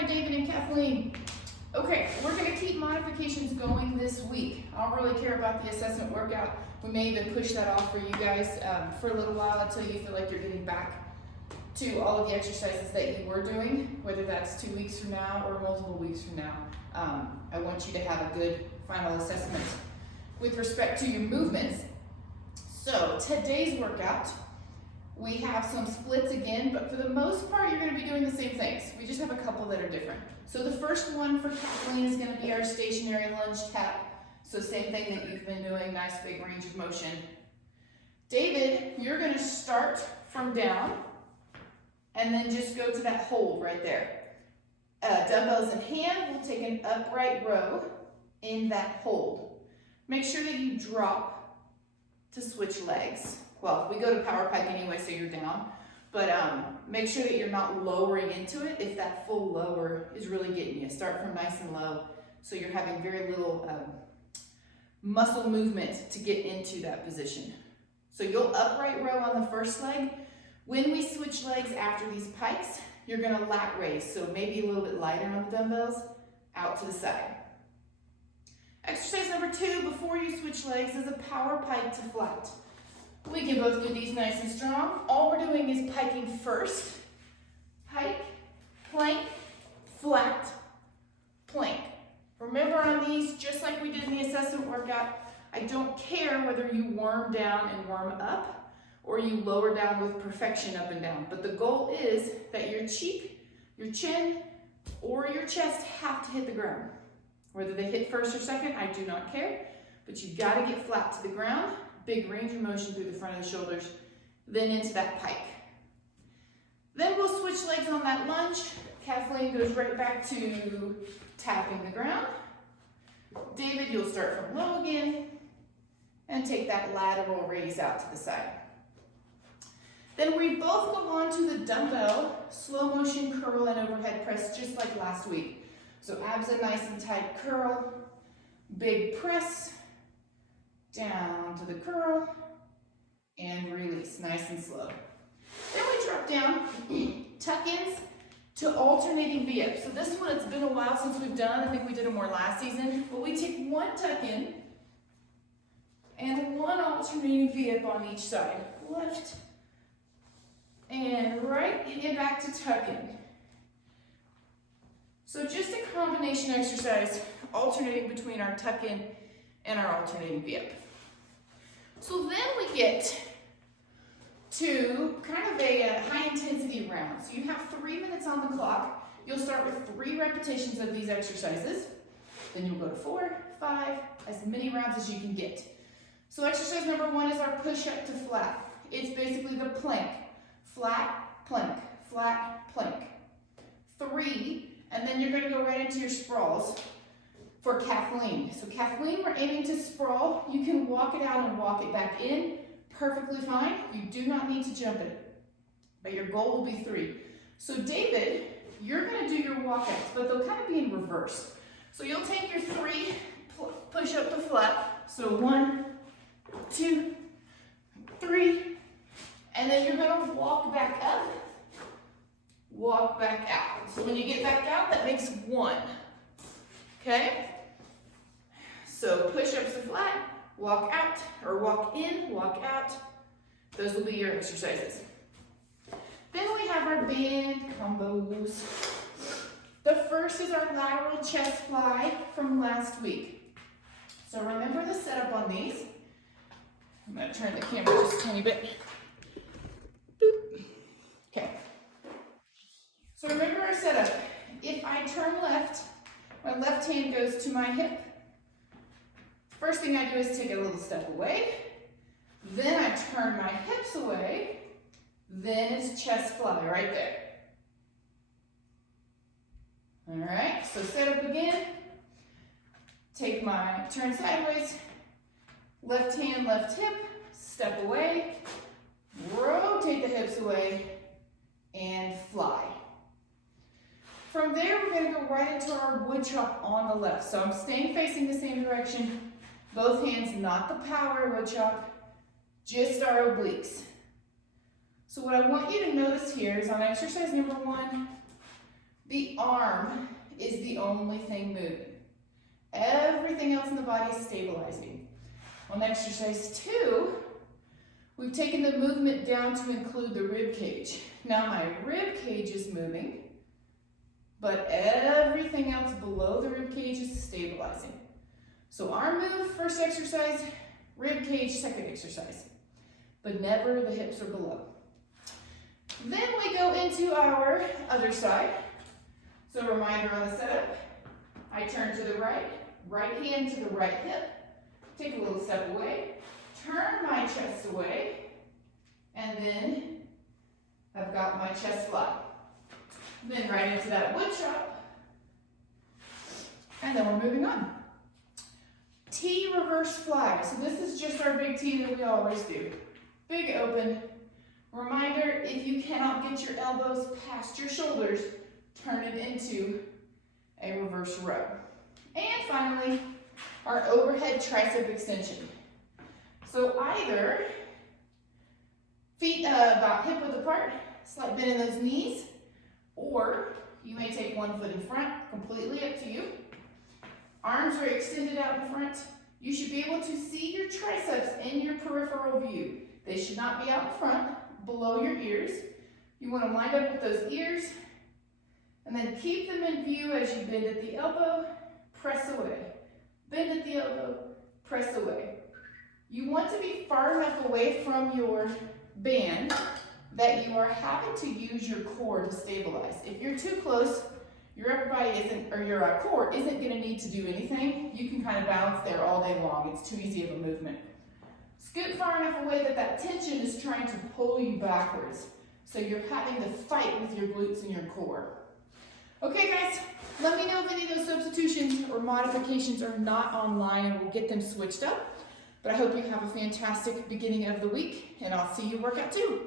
morning, David and Kathleen. Okay, we're gonna keep modifications going this week. I don't really care about the assessment workout. We may even push that off for you guys for a little while until you feel like you're getting back to all of the exercises that you were doing, whether that's 2 weeks from now or multiple weeks from now. I want you to have a good final assessment with respect to your movements. So today's workout, we have some splits again, but for the most part, you're gonna be doing the same things. We just have a couple that are different. So the first one for Kathleen is gonna be our stationary lunge tap. So same thing that you've been doing, nice big range of motion. David, you're gonna start from down and then just go to that hold right there. Dumbbells in hand, we'll take an upright row in that hold. Make sure that you drop to switch legs. Well, we go to power pike anyway, so you're down, but make sure that you're not lowering into it if that full lower is really getting you. Start from nice and low, so you're having very little muscle movement to get into that position. So you'll upright row on the first leg. When we switch legs after these pikes, you're gonna lat raise, so maybe a little bit lighter on the dumbbells, out to the side. Exercise number 2 before you switch legs is a power pike to flat. We can both do these nice and strong. All we're doing is piking first. Pike, plank, flat, plank. Remember on these, just like we did in the assessment workout, I don't care whether you worm down and worm up or you lower down with perfection up and down. But the goal is that your cheek, your chin, or your chest have to hit the ground. Whether they hit first or second, I do not care, but you gotta get flat to the ground. Big range of motion through the front of the shoulders, then into that pike. Then we'll switch legs on that lunge. Kathleen goes right back to tapping the ground. David, you'll start from low again and take that lateral raise out to the side. Then we both go on to the dumbbell, slow motion curl and overhead press just like last week. So abs a nice and tight curl, big press, down to the curl, and release, nice and slow. Then we drop down, tuck-ins to alternating V-up. So this one, it's been a while since we've done, I think we did it more last season, but we take one tuck-in and one alternating V-up on each side. Left and right, and back to tuck-in. So just a combination exercise, alternating between our tuck-in and our alternating V-up. So then we get to kind of a high intensity round. So you have 3 minutes on the clock. You'll start with 3 repetitions of these exercises. Then you'll go to 4, 5, as many rounds as you can get. So exercise number 1 is our push-up to flat. It's basically the plank. Flat, plank, flat, plank. 3, and then you're gonna go right into your sprawls for Kathleen. So Kathleen, we're aiming to sprawl. You can walk it out and walk it back in. Perfectly fine. You do not need to jump it, but your goal will be 3. So David, you're gonna do your walkouts, but they'll kind of be in reverse. So you'll take your 3 push up to flat. So 1, 2, 3, and then you're gonna walk back up, walk back out. So when you get back out, that makes 1. Okay? So push-ups to flat, walk out, or walk in, walk out. Those will be your exercises. Then we have our band combos. The first is our lateral chest fly from last week. So remember the setup on these. I'm gonna turn the camera just a tiny bit. Boop. Okay. So remember our setup. If I turn left, my left hand goes to my hip. First thing I do is take a little step away. Then I turn my hips away. Then it's chest fly right there. All right, so set up again. Take my turn sideways. Left hand, left hip. Step away. Rotate the hips away and fly. From there, we're gonna go right into our wood chop on the left. So I'm staying facing the same direction. Both hands, not the power wood chop, just our obliques. So what I want you to notice here is on exercise number 1, The arm is the only thing moving. Everything else in the body is stabilizing. On exercise 2, we've taken the movement down to include the rib cage. Now my rib cage is moving, but everything else below the rib cage is stabilizing. So arm move, first exercise, rib cage, second exercise. But never the hips are below. Then we go into our other side. So reminder on the setup, I turn to the right hand to the right hip, take a little step away, turn my chest away, and then I've got my chest fly. Then right into that wood chop, and then we're moving on. T reverse fly. So this is just our big T that we always do. Big open. Reminder, if you cannot get your elbows past your shoulders, turn it into a reverse row. And finally, our overhead tricep extension. So either feet about hip width apart, slight bend in those knees, or you may take one foot in front, completely up to you. Arms are extended out in front. You should be able to see your triceps in your peripheral view. They should not be out in front, below your ears. You want to line up with those ears, and then keep them in view as you bend at the elbow, press away. Bend at the elbow, press away. You want to be far enough away from your band that you are having to use your core to stabilize. If you're too close, your upper body isn't, or your core isn't going to need to do anything. You can kind of balance there all day long. It's too easy of a movement. Scoot far enough away that that tension is trying to pull you backwards. So you're having to fight with your glutes and your core. Okay guys, let me know if any of those substitutions or modifications are not online and we'll get them switched up. But I hope you have a fantastic beginning of the week and I'll see you work out too.